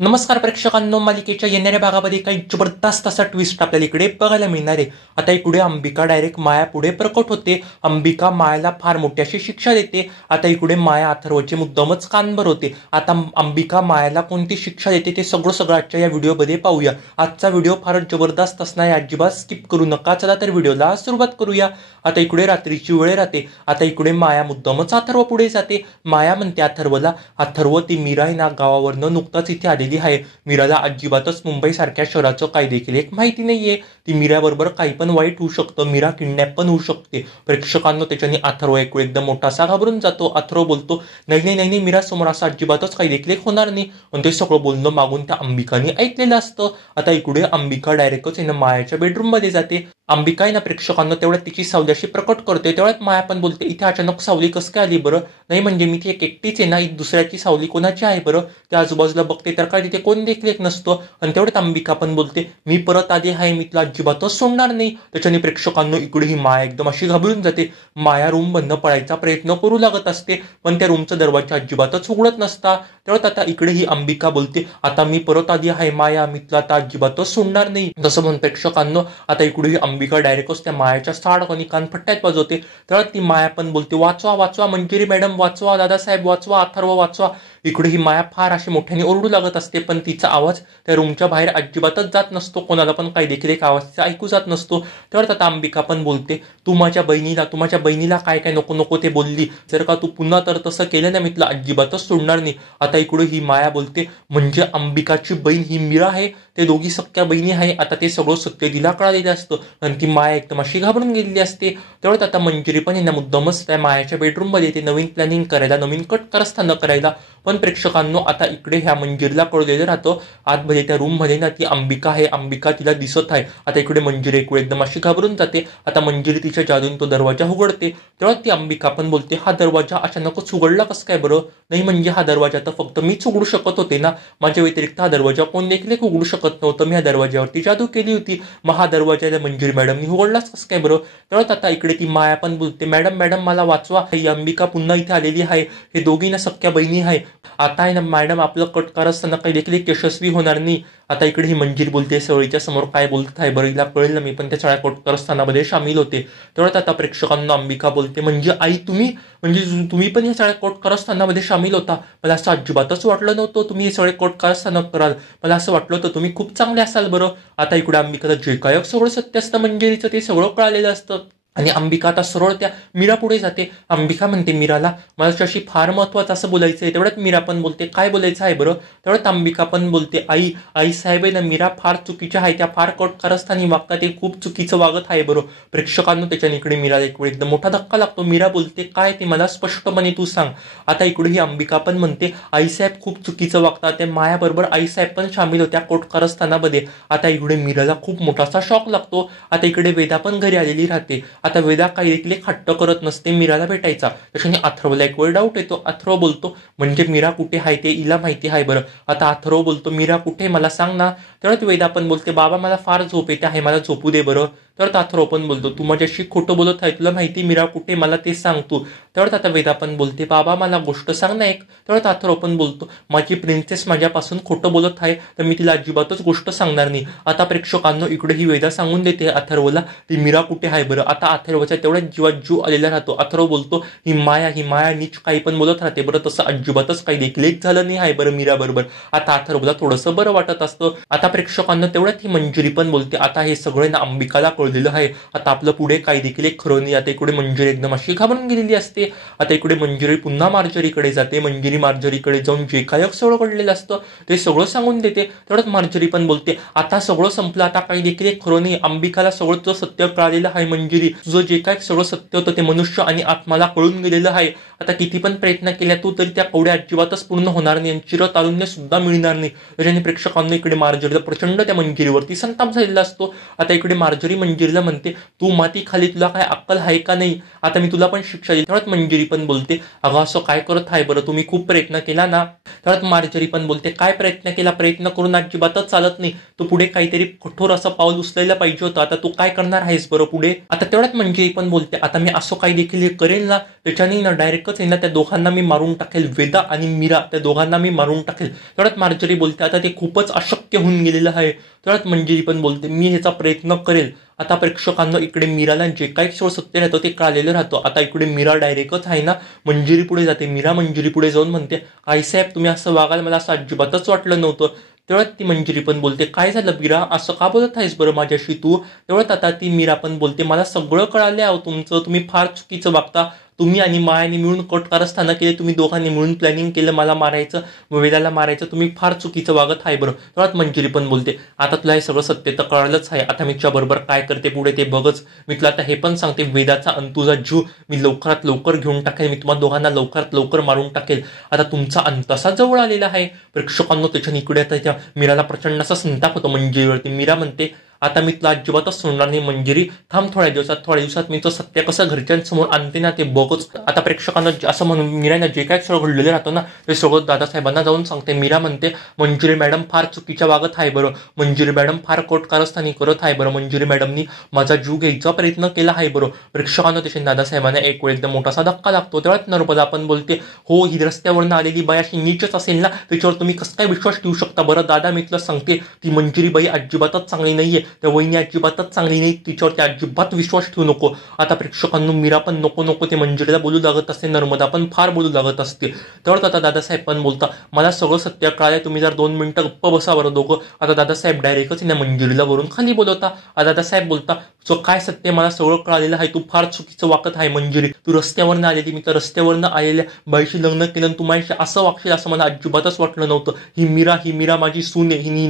नमस्कार प्रेक्षकांनो, मालिकेच्या येणाऱ्या भागामध्ये काही जबरदस्त असा ट्विस्ट आपल्याला इकडे बघायला मिळणार आहे। आता इकडे अंबिका डायरेक्ट माया पुढे प्रकट होते। अंबिका मायाला फार मोठी अशी शिक्षा देते। आता इकडे माया अथर्वचे मुद्दामच कान भरवते। आता अंबिका मायाला कोणती शिक्षा देते ते सगळं आजच्या या व्हिडिओमध्ये पाहूया। आजचा व्हिडिओ फारच जबरदस्त असणार आहे, अजिबात स्किप करू नका। चला तर व्हिडिओला सुरुवात करूया। आता इकडे रात्रीची वेळ राहते। आता इकडे माया मुद्दामच अथर्व पुढे जाते। माया म्हणते अथर्वला, अथर्व ती मीरा ना गावावरनं नुकताच इथे आलेली आहे। मीराला अजिबातच मुंबई सारख्या शहराचं काही देखील एक माहिती नाहीये। ती मीरा बरोबर काही पण वाईट होऊ शकतं, मीरा किडनॅप पण होऊ शकते। प्रेक्षकांनो त्याच्याने अथर्व एकदम मोठासा घाबरून जातो। अथर्व बोलतो नाही नाही नाही, मीरा समोर असं अजिबातच काही देखील होणार नाही। पण ते सगळं बोलणं मागून त्या अंबिकाने ऐकलेलं असतं। आता इकडे अंबिका डायरेक्टच आहे ना मायाच्या बेडरूम मध्ये जाते। अंबिका आहे ना प्रेक्षकांना तेवढ्यात तिची सावली अशी प्रकट करते। तेवढ्यात माया पण बोलते इथे अचानक सावली कसं काय आली बरं? नाही म्हणजे मी ती एकटीच आहे ना, दुसऱ्याची सावली कोणाची आहे बरं? त्या आजूबाजूला बघते तर काय तिथे कोण देखील एक नसतं। आणि तेवढ्यात अंबिका पण बोलते मी परत आली आहे, मी तुला अजिबातच सोडणार नाही। त्याच्याने प्रेक्षकांनो इकडे ही माया एकदम अशी घाबरून जाते। माया रूम बंद पडायचा प्रयत्न करू लागत असते, पण त्या रूमचा दरवाजा अजिबातच उघडत नसता। तेवढ्यात आता इकडे ही अंबिका बोलते आता मी परत आली आहे माया, मी तुला आता अजिबातच सोडणार नाही। तसं म्हणून प्रेक्षकांनो आता इकडे ही अंबिका डायरेक्टच त्या मायाच्या साडकणी कानफट्ट्यात वाजवते। तेव्हा ती माया पण बोलते वाचवा वाचवा मंजिरी मॅडम, वाचवा दादासाहेब, वाचवा अथर्व वाचवा। इकडे ही माया फार अशी मोठ्याने ओरडू लागत असते, पण तिचा आवाज त्या रूमच्या बाहेर अजिबातच जात नसतो। कोणाला पण काही देखील एक आवाज तिचा ऐकू जात नसतो। तेव्हा आता अंबिका पण बोलते तू माझ्या बहिणीला काय काय नको नको ते बोलली, जर का तू पुन्हा तर तसं केलं ना मी तुला अजिबातच सोडणार नाही। आता इकडे ही माया बोलते म्हणजे अंबिकाची बहीण ही मीरा आहे, ते दोघी सख्या बहिणी आहे। आता ते सगळं सत्य तिला कळालेलं असतं आणि ती माया एकदम अशी घाबरून गेलेली असते। तेवढ्यात आता मंजिरी पण यांना मुद्दामच त्या मायाच्या बेडरूम मध्ये येते नवीन प्लॅनिंग करायला, नवीन कट कारस्थान करायला। पण प्रेक्षकांनो आता इकडे ह्या मंजिरीला कळलेलं राहतं आतमध्ये त्या रूम मध्ये ना ती अंबिका आहे, अंबिका तिला दिसत आहे। आता इकडे मंजिरी एकदम अशी घाबरून जाते। आता मंजिरी तिच्या जादून तो दरवाजा उघडते। तेव्हा ती अंबिका पण बोलते हा दरवाजा अचानकच उघडला कसं काय बरं? नाही म्हणजे हा दरवाजा तर फक्त मीच उघडू शकत होते ना, माझ्या व्यतिरिक्त हा दरवाजा कोण देखील उघडू शकत नव्हतं। मी या दरवाजावरती जादू केली होती, मग हा दरवाजा मंजिरी मॅडमनी उघडलाच कसं काय बरं? तेव्हा आता इकडे ती माया पण बोलते मॅडम मॅडम मला वाचवा, ही अंबिका पुन्हा इथे आलेली आहे, हे दोघी ना सख्या बहिणी आहे। आता आहे ना मॅडम आपलं कट कारस्थान काही देखील एक यशस्वी होणार नाही। आता इकडे ही मंजिरी बोलते सवळीच्या समोर काय बोलत आहे बरं, हिला कळेल ना मी पण त्या सगळ्या कट कारस्थानामध्ये सामील होते। तेवढ्यात आता प्रेक्षकांना अंबिका बोलते म्हणजे आई तुम्ही, म्हणजे तुम्ही पण या सगळ्या कोट कारस्थानामध्ये सामील होता? मला असं अजिबातच वाटलं नव्हतं तुम्ही हे सगळे कोट कारस्थान कराल, मला असं वाटलं होतं तुम्ही खूप चांगले असाल बरं। आता इकडे अंबिकाला जे काय सगळं सत्य असतं मंजिरीचं ते सगळं कळालेलं असतं आणि अंबिका आता सरळ त्या मीरा पुढे जाते। अंबिका म्हणते मीराला मला तुझ्याशी फार महत्वाचं असं बोलायचं आहे। तेवढ्यात मीरा पण बोलते काय बोलायचं आहे बरं? तेवढ्यात अंबिका पण बोलते आई साहेब आहे ना, मीरा फार चुकीच्या आहे, त्या फार कोट कारस्थानी वागतात, ते खूप चुकीचं वागत आहे बरं। प्रेक्षकांनो त्याच्याने इकडे मीराला एक वेळ एकदम मोठा धक्का लागतो। मीरा बोलते काय ते मला स्पष्टपणे तू सांग। आता इकडे ही अंबिका पण म्हणते आईसाहेब खूप चुकीचं वागतात, त्या माया बरोबर आईसाहेब पण सामील होत्या कोट कारस्थानामध्ये। आता इकडे मीराला खूप मोठासा शॉक लागतो। आता इकडे वेदा पण घरी आलेली राहते। आता वेदा काही देखील एक हट्ट करत नसते मीराला भेटायचा। त्याच्याने अथर्वला एक वेळ डाऊट येतो। अथर्व बोलतो म्हणजे मीरा कुठे आहे ते हिला माहिती आहे बरं? आता अथर्व बोलतो मीरा कुठे मला सांग ना। तेव्हा वेदा पण बोलते बाबा मला फार झोप येते आहे, मला झोपू दे बरं। तर अथर्व पण बोलतो तू माझ्याशी खोटं बोलत आहे, तुला माहिती मीरा कुठे मला ते सांग तू। तेवढ्यात आता वेदा पण बोलते बाबा मला गोष्ट सांग ना एक। तेवढ्यात अथर्व पण बोलतो माझी प्रिन्सेस माझ्यापासून खोटं बोलत आहे तर मी तिला अजिबातच गोष्ट सांगणार नाही। आता प्रेक्षकांनो इकडे ही वेदा सांगून देते अथर्वला ती मीरा कुठे आहे बरं। आता अथर्वच्या तेवढ्याच जीवात जीव आलेला राहतो। अथर्व बोलतो ही माया नीच काही पण बोलत राहते बरं, तसं अजिबातच काही देखील एक झालं नाही आहे बरं मीरा बरोबर। आता अथर्वला थोडंसं बरं वाटत असतं। आता प्रेक्षकांना तेवढ्यात ही मंजिरी पण बोलते आता हे सगळं ना अंबिकाला कळलेलं आहे, आता आपलं पुढे काही देखील एक खरं नाही। आता इकडे मंजिरी एकदम अशी घाबरून गेलेली असते। आता इकडे मंजिरी पुन्हा मार्जरीकडे जाते। मंजिरी मार्जरीकडे जाऊन जे काय सगळं घडलेलं असतं ते सगळं सांगून देते। तेवढ्यात मार्जरी पण बोलते आता सगळं संपलं, आता काही देखील एक खरं नाही, अंबिकाला सगळं तुझं सत्य कळालेलं आहे मंजिरी, तुझं जे काय सगळं सत्य होतं ते मनुष्य आणि आत्माला कळून गेलेलं आहे। आता किती पण प्रयत्न केल्या तू तरी त्या कवड्या अजिबातच पूर्ण होणार नाही, चिरतारुण्य सुद्धा मिळणार नाही। त्याच्याने प्रेक्षकांना इकडे मार्जरीला प्रचंड त्या मंजिरीवरती संताप झालेला असतो। आता इकडे मार्जरी मंजिरीला म्हणते, तू माती खाली, तुला काय अक्कल आहे का नाही, आता मी तुला पण शिक्षा देते. तेवढ्यात मंजिरी पण बोलते, अगं असं काय करत आहे बरं, तुम्ही खूप प्रयत्न केला ना. तेवढ्यात मार्जरी पण बोलते, काय प्रयत्न केला, प्रयत्न करून अजिबातच चालत नाही, तू पुढे काहीतरी कठोर असं पाऊल उचलायला पाहिजे होतं, आता तू काय करणार आहेस बरं पुढे. आता तेवढ्यात मंजिरी पण बोलते, आता मी असं काही देखील करेल ना, त्याच्याने ना डायरेक्टच आहे ना त्या दोघांना मी मारून टाकेल, वेदा आणि मीरा त्या दोघांना मी मारून टाकेल. तेवढ्यात मार्जरी बोलते, आता ते खूपच अशक्य होऊन गेलेलं आहे. तेवढ्यात मंजिरी पण बोलते, मी ह्याचा प्रयत्न करेल. आता प्रेक्षकांना इकडे मीराला जे काही सत्य राहतं ते कळलेलं राहतं. आता इकडे मीरा डायरेक्टच आहे ना मंजिरी पुढे जाते. मीरा मंजिरी पुढे जाऊन म्हणते, आईसाहेब तुम्ही असं वागाल मला असं अजिबातच वाटलं नव्हतं. तेवढ्यात ती मंजिरी पण बोलते, काय झालं मीरा, असं का बोलत आहेस बरं माझ्याशी तू. तेवढ्यात आता ती मीरा पण बोलते, मला सगळं कळालं आहे तुमचं, तुम्ही फार चुकीचं वागता. तुम्ही आणि मायाने मिळून कट कारस्थाना केले, तुम्ही दोघांनी मिळून प्लॅनिंग केलं मला मारायचं, वेदाला मारायचं, तुम्ही फार चुकीचं वागत आहे बरं. तेवढ्यात मंजिरी पण बोलते, आता तुला हे सगळं सत्य तर कळालंच आहे, आता मी तुझ्याबरोबर काय करते पुढे ते बघच. मी तुला आता हे पण सांगते, वेदाचा आणि तुझा जीव मी लवकरात लवकर घेऊन टाकेल, मी तुम्हाला दोघांना लवकरात लवकर मारून टाकेल. आता तुमचा अंत असा जवळ आलेला आहे. प्रेक्षकांना त्याच्या इकडे आता त्या मीराला प्रचंड असा संताप होतो मंजिरीवरती. मीरा म्हणते, आता मी तुला अजिबातच सोडणार नाही मंजिरी, थांब थोड्या दिवसात मी तो सत्य कसं घरच्यांसमोर आणते ना ते बघच. आता प्रेक्षकांना असं म्हणून मीराने जे काय सगळं घडलेलं राहतं ना ते सगळं दादासाहेबांना जाऊन सांगते. मीरा म्हणते, मंजिरी मॅडम फार चुकीच्या वागत आहे बरं, मंजिरी मॅडम फार कोटकारस्थानी करत आहे बरं, मंजिरी मॅडमनी माझा जीव घ्यायचा प्रयत्न केला आहे बरं. प्रेक्षकांना त्याच्या दादासाहेबांना एक वेळ एकदम मोठासा धक्का लागतो. तेव्हाच नर्मदा पण बोलते, हो ही रस्त्यावरनं आलेली बाई अशी नीचच असेल ना, त्याच्यावर तुम्ही कसं काय विश्वास ठेवू शकता बरं दादा. मी तुला सांगते ती मंजिरी बाई अजिबातच चांगली नाहीये, त्या वहिनी अजिबातच चांगली नाही, तिच्यावरती अजिबात विश्वास ठेवू नको. आता प्रेक्षकांना मीरा पण नको नको ते मंजिरीला बोलू लागत असते, नर्मदा पण फार बोलू लागत असते. तेव्हा आता दादासाहेब पण बोलता, मला सगळं सत्य कळालंय, तुम्ही जर 2 मिनिटं गप्प बसा बरं दोघं. आता दादासाहेब डायरेक्टच ना मंजिरीला वरून खाली बोलवता. दादासाहेब बोलता, काय सत्य मला सगळं कळालेलं आहे, तू फार चुकीचं वागत आहे मंजिरी, तू रस्त्यावरनं आलेली, मी तर रस्त्यावरनं आलेल्या बाईशी लग्न केलं, तू माझ्याशी असं वागशील असं मला अजिबातच वाटलं नव्हतं. ही मीरा माझी सून आहे, ही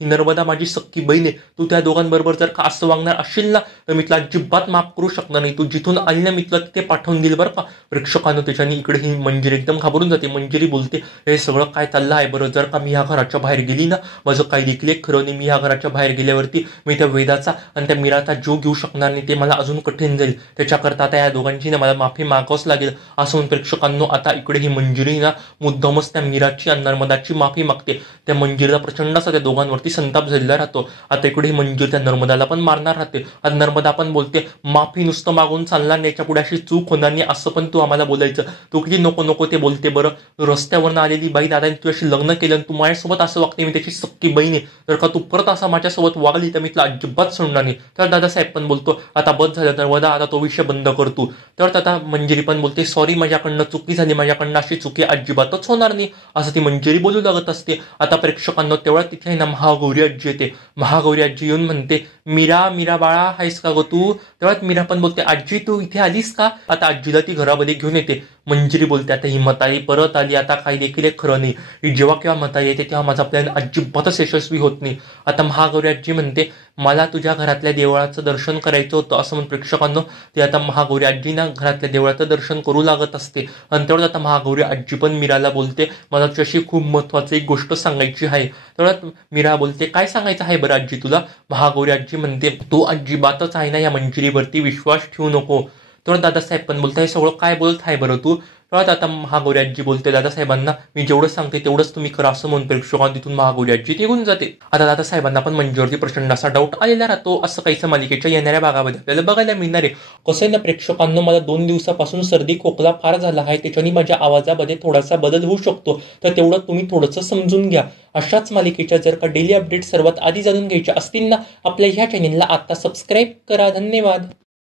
नर्मदा माझी सख्खी बहीण आहे. तू त्या दोघांबरोबर जर का असं वागणार असशील ना तर मी तुला अजिबात माफ करू शकणार नाही, तू जिथून आली ना मी तुला तिथे पाठवून दिल बरं का. प्रेक्षकांना त्याच्याने इकडे ही मंजिरी एकदम घाबरून जाते. मंजिरी बोलते, हे सगळं काय चाललं आहे बरं, जर का मी ह्या घराच्या बाहेर गेली ना, माझं काही देखील एक खरं नाही, मी ह्या घराच्या बाहेर गेल्यावरती मी त्या वेदाचा आणि त्या मीराचा जीव घेऊ शकणार नाही, ते मला अजून कठीण जाईल. त्याच्याकरता आता या दोघांची ना मला माफी मागावंच लागेल असं म्हणून प्रेक्षकांनो आता इकडे ही मंजिरी ना मुद्दामच त्या मीराची आणि नर्मदाची माफी मागते. त्या मंजिरीला प्रचंड असा त्या दोघांवरती संताप झालेला राहतो. आता इकडे ही मंजिरी त्या नर्मदाला पण मारणार राहते. आणि नर्मदा पण बोलते, माफी नुसतं मागून चालणार नाही, याच्या पुढे अशी चूक होणार नाही असं पण तू आम्हाला बोलायचं. तू किती नको ते बोलते बरं, रस्त्यावरनं आलेली बाई दादाने तुझ्याशी लग्न केलं, तू माझ्यासोबत असं वागते, मी त्याची सक्की बहीण आहे, जर का तू परत असं माझ्यासोबत वागली तर मी तुला अजिबात सोडणार नाही. तर दादासाहेब पण बोलतो, आता बस झालं नर्मदा, आता तो विषय बंद करतो. तर आता मंजिरी पण बोलते, सॉरी माझ्याकडनं चुकी झाली, माझ्याकडनं अशी चुकी अजिबातच होणार नाही असं ती मंजिरी बोलू लागत असते. आता प्रेक्षकांना तेवढ्या तिथे ना महागौरी आजी येते. महागौरी आजी येऊन म्हणते, मीरा बाळा आहेस का गो तू. तेव्हा मीरा पण बोलते, आजी तू इथे आलीस का. आता आजीला ती घरामध्ये घेऊन येते. मंजिरी बोलते, आता ही म्हातारी परत आली, आता काही देखील एक खरं नाही, ही जेव्हा केव्हा म्हातारी येते तेव्हा माझा प्लॅन अजिबातच यशस्वी होत नाही. आता महागौरी आजी म्हणते, मला तुझ्या घरातल्या देवळाचं दर्शन करायचं होतं असं म्हणून प्रेक्षकांनो ते आता महागौरी आजीना घरातल्या देवळाचं दर्शन करू लागत असते. आणि तेवढ्यात आता महागौरी आजी पण मीराला बोलते, मला तुझ्याशी खूप महत्वाची एक गोष्ट सांगायची आहे. तेवढ्यात मीरा बोलते, काय सांगायचं आहे बरं आजी तुला. महागौरी आजी म्हणते, तू अजिबातच आहे ना या मंजिरीवरती विश्वास ठेवू नको. तेवढं दादासाहेब पण बोलता, हे सगळं काय बोलत आहे बरं तू. तेव्हा आता महागौरी आजी बोलते, दादासाहेबांना मी जेवढं सांगते तेवढंच तुम्ही करा असं म्हणून प्रेक्षकांना तिथून महागौरी आजी निघून जाते. आता दादासाहेबांना पण मंजिरीवरती प्रचंड असा डाऊट आलेला राहतो. असं काहीसं मालिकेच्या येणाऱ्या भागामध्ये आपल्याला बघायला मिळणार आहे. कसं आहे ना प्रेक्षकांना, मला 2 दिवसापासून सर्दी खोकला फार झाला आहे, त्याच्याने माझ्या आवाजामध्ये थोडासा बदल होऊ शकतो, तर तेवढं तुम्ही थोडंसं समजून घ्या. अशाच मालिकेच्या जर का डेली अपडेट सर्वात आधी जाणून घ्यायच्या असतील ना, आपल्या ह्या चॅनेलला आता सबस्क्राईब करा. धन्यवाद.